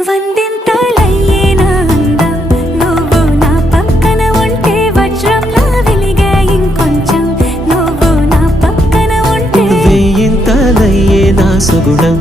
వందింతలయ్యేనా అందం నువ్వు నా పక్కన ఉంటే వజ్రంలా వెలిగే ఇంకొంచెం నువ్వు నా పక్కన ఉంటే వేయింతలయ్యేనా సుగుణం